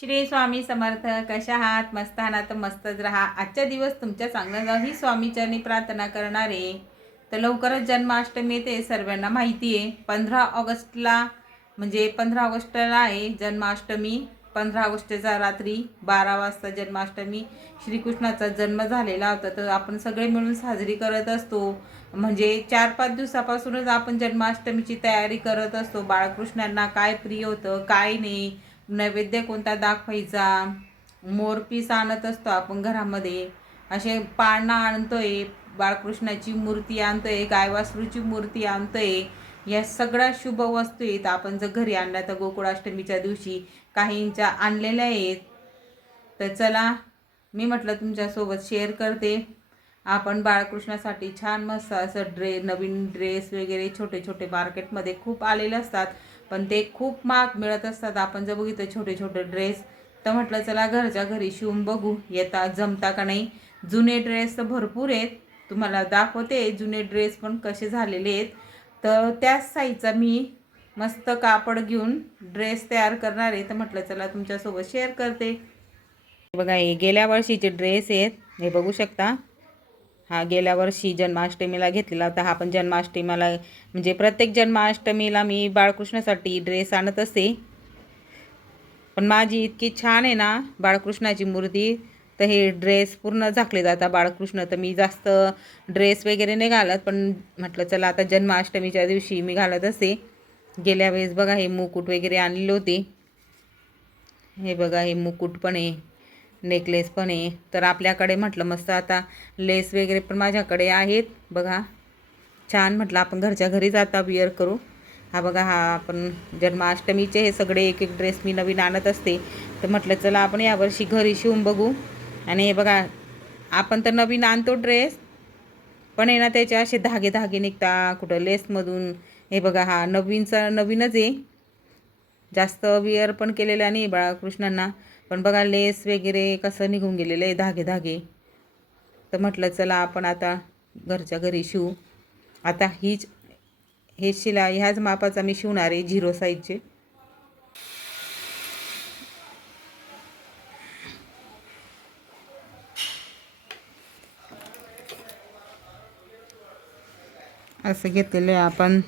श्री स्वामी समर्थ कशा आहात? मस्त आहात मस्तच राहा. आजचा दिवस तुमच्या चांगला जाऊ ही स्वामीचरणी प्रार्थना करणारे. तर लवकरच जन्माष्टमी येते सर्वांना माहिती आहे. पंधरा ऑगस्टला म्हणजे पंधरा ऑगस्टला आहे जन्माष्टमी. पंधरा ऑगस्टच्या रात्री बारा वाजता जन्माष्टमी. श्रीकृष्णाचा जन्म झालेला होता. तर आपण सगळे मिळून साजरी करत असतो. म्हणजे चार पाच दिवसापासूनच आपण जन्माष्टमीची तयारी करत असतो. बाळकृष्णांना काय प्रिय होतं काय नाही. नैवेद्य कोणता दाखवायचा? मोरपीस आणत असतो आपण घरामध्ये. असे पाळणा आणतोय बाळकृष्णाची मूर्ती आणतोय गायवासरूची मूर्ती आणतोय. या सगळ्या शुभ वस्तू आहेत. आपण जर घरी आणल्या तर गोकुळाष्टमीच्या दिवशी काहींच्या आणलेल्या आहेत. तर चला मी म्हटलं तुमच्यासोबत शेअर करते. आपण बाळकृष्णासाठी छान मस्त असं ड्रे नवीन ड्रेस वगैरे छोटे छोटे मार्केटमध्ये खूप आलेले असतात. पण ते खूप महाग मिळत असतात. आपण जर बघितलं छोटे छोटे ड्रेस तर म्हटलं चला घरच्या घरी शिवून बघू. येता जमता का नाही? जुने ड्रेस तर भरपूर आहेत. तुम्हाला दाखवते जुने ड्रेस पण कसे झालेले आहेत. तर त्याच साईजचा मी मस्त कापड घेऊन ड्रेस तयार करणार आहे. तर म्हटलं चला तुमच्यासोबत शेअर करते. बघा हे गेल्या वर्षीचे ड्रेस आहेत. हे बघू शकता. हा गेल्या वर्षी जन्माष्टमीला घेतलेला होता. हा पण जन्माष्टमीला म्हणजे प्रत्येक जन्माष्टमीला मी बाळकृष्णासाठी ड्रेस आणत असते. पण माझी इतकी छान आहे ना बाळकृष्णाची मूर्ती तर हे ड्रेस पूर्ण झाकले जातात बाळकृष्ण तर मी जास्त ड्रेस वगैरे नाही घालत पण म्हटलं चला आता जन्माष्टमीच्या दिवशी मी घालत असे गेल्या वेळेस बघा हे मुकुट वगैरे आणलेले होते. हे बघा हे मुकुट पण आहे. नेकलेस पण आहे. तर आपल्याकडे म्हटलं मस्त आता लेस वगैरे पण माझ्याकडे आहेत. बघा छान म्हटलं आपण घरच्या घरीच आता विअर करू. हा बघा हा आपण जन्माष्टमीचे हे सगळे एक एक ड्रेस मी नवीन आणत असते. तर म्हटलं चला आपण यावर्षी घरी शिवून बघू. आणि हे बघा आपण तर नवीन आणतो ड्रेस पण आहे ना त्याचे असे धागे धागे निघता कुठं लेसमधून. हे बघा हा नवीनचा नवीनच आहे. जास्त विअर पण केलेला नाही बाळकृष्णांना. पण बघा लेस वगैरे कसं निघून गेलेलं आहे धागे धागे. तर म्हटलं चला आपण आता घरच्या घरी शिवू. आता हीच हे शिलाई ह्याच मापाचा मी शिवणार आहे झिरो साईजचे. असं घेतलेलं आहे आपण.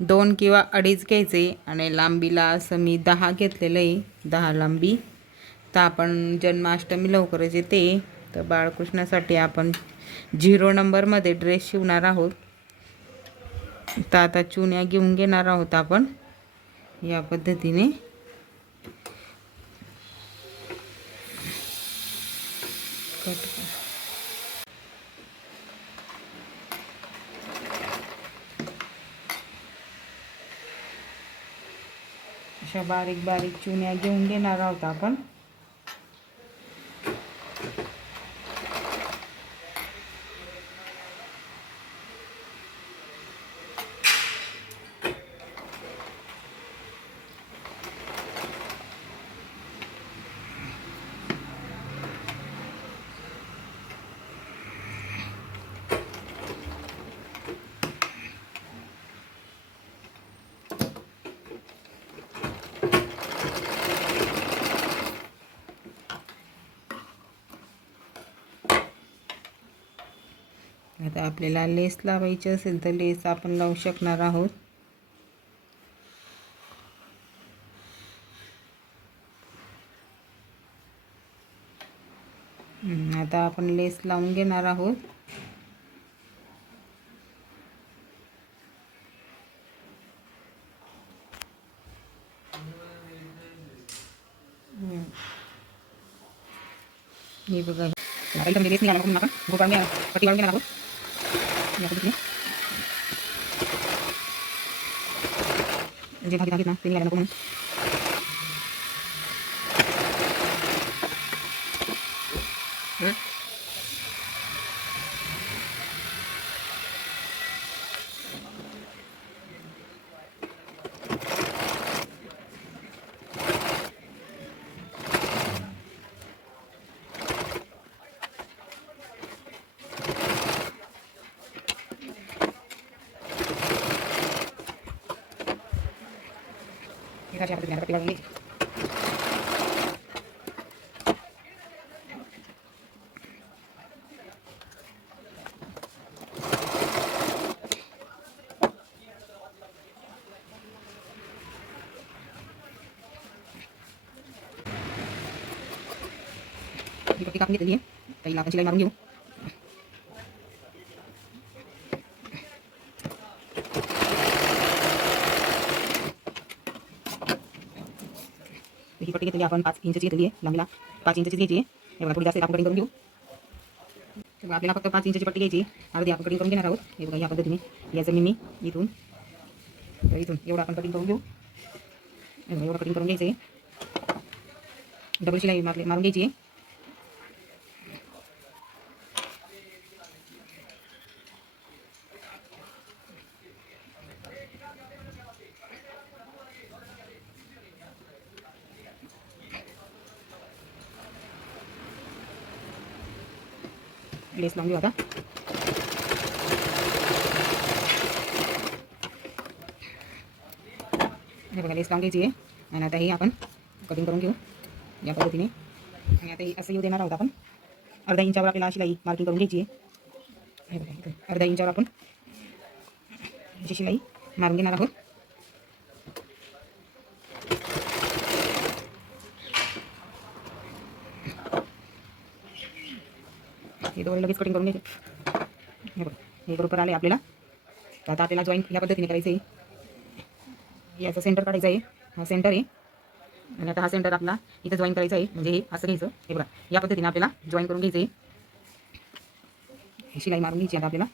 दोन किंवा अडीच घ्यायचे आणि लांबीला असं मी दहा घेतलेलं आहे दहा लांबी. तर आपण जन्माष्टमी लवकरच येते. तर बाळकृष्णासाठी आपण झिरो नंबरमध्ये ड्रेस शिवणार आहोत. तर आता चुन्या घेऊन घेणार आहोत आपण या पद्धतीने. अशा बारीक बारीक चुन्या घेऊन घेणार आहोत आपण. आता आपल्याला लेस लावायची असेल तर लेस आपण लावू शकणार आहोत. आता आपण लेस लावून घेणार आहोत. हे बघा. म्हणजे लेस निघाला म्हणून आपण गोपाळ पट्टी काढून घेणार आहोत. जे धागे धागे ना ते निघायला नको చేప తిన్నాను dapat ini Ipakita ya. ko nito din. Kailangan sila marunong yung ही पट्टी घेतली आपण पाच इंचची घेतली आहे. लांबीला पाच इंचची घ्यायची आहे. हे बघा थोडी जास्त आपण कटिंग करून घेऊ. तर आपल्याला फक्त पाच इंचची पट्टी घ्यायची अर्धी आपण कटिंग करून घेणार आहोत. हे बघा या पद्धतीने. याचं मी मी इथून तर इथून एवढं आपण कटिंग करून घेऊ. एवढं कटिंग करून घ्यायचं आहे. डबल शिलाई मारली मारून घ्यायची आहे. लेस लावून घेऊ आता. हे बघा लेस लावून घ्यायची आहे. आणि आता ही आपण कटिंग करून घेऊ. या पद्धतीने. आणि आता ही असं येऊ देणार आहोत आपण. अर्धा इंचावर आपल्याला शिलाई मार्किंग करून घ्यायची आहे. हे बघा अर्धा इंचावर आपण अशी शिलाई मारून घेणार आहोत. हे दोन लगेच कटिंग करून घ्यायचे. हे बघ हे बरोबर आले आपल्याला. तर आता आपल्याला जॉईन या पद्धतीने करायचं आहे याचं सेंटर काढायचं आहे हा सेंटर आहे. आणि आता हा सेंटर आपला इथं जॉईन करायचा आहे म्हणजे हे असं घ्यायचं. हे बघा या पद्धतीने आपल्याला जॉईन करून घ्यायचं आहे शिलाई मारून घ्यायची आता आपल्याला.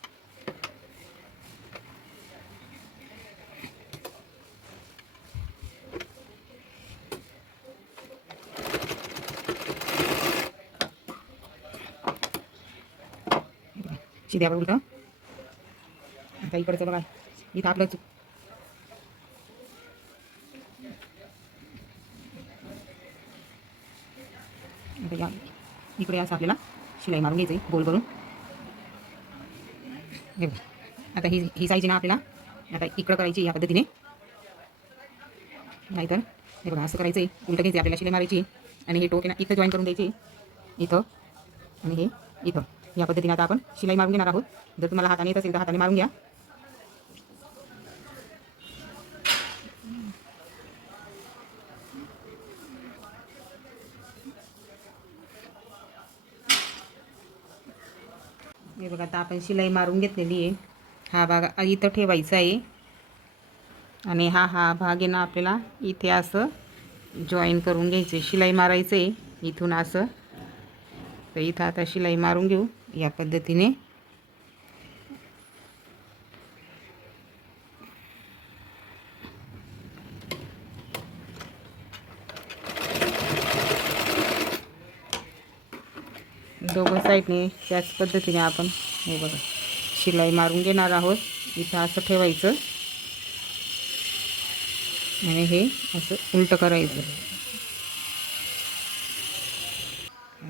शिद्यावर उलटं. आता इकडचं बघा इथं आपलं आता या. इकडे असं आपल्याला शिलाई मारून घ्यायचं आहे गोल करून. हे आता ही ही साईज ना आपल्याला. आता इकडं करायची या पद्धतीने. नाहीतर हे बघा असं करायचं आहे उलटं घ्यायचं आपल्याला शिलाई मारायची. आणि हे टोके ना इथं जॉईन करून द्यायची इथं. आणि हे इथं. या पद्धतीने आता आपण शिलाई मारून घेणार आहोत. जर तुम्हाला हाताने येत असेल तर हाताने मारून घ्या. हे बघा आता आपण शिलाई मारून घेतलेली आहे. हा भाग इथं ठेवायचा आहे. आणि हा हा भाग आहे ना आपल्याला इथे असं जॉईन करून घ्यायचं आहे. शिलाई मारायचं आहे. इथून असं. तर इथं आता शिलाई मारून घेऊ. या पद्धतीने. दोघं साईडने त्याच पद्धतीने आपण हे बघा शिलाई मारून घेणार आहोत. इथं असं ठेवायचं. आणि हे असं उलटं करायचं.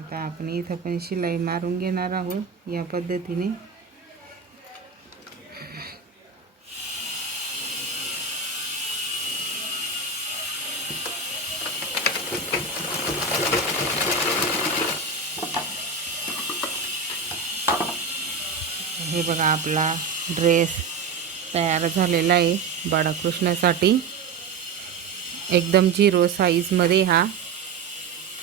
आता आपण इथं पण शिलाई मारून घेणार आहोत या पद्धतीने. हे बघा आपला ड्रेस तयार झालेला आहे बाळकृष्णासाठी. एकदम झिरो साईजमध्ये हा.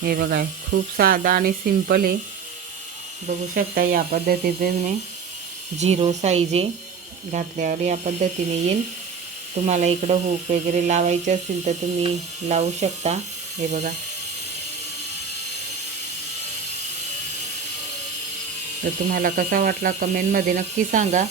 हे बघा खूप साधा आणि सिंपल आहे. बघू शकता या पद्धतीने झिरो साईज आहे. घातल्यावर या पद्धतीने येईल. तुम्हाला इकडं हूक वगैरे लावायचे असतील तर तुम्ही लावू शकता. हे बघा. तर तुम्हाला कसा वाटला कमेंटमध्ये नक्की सांगा.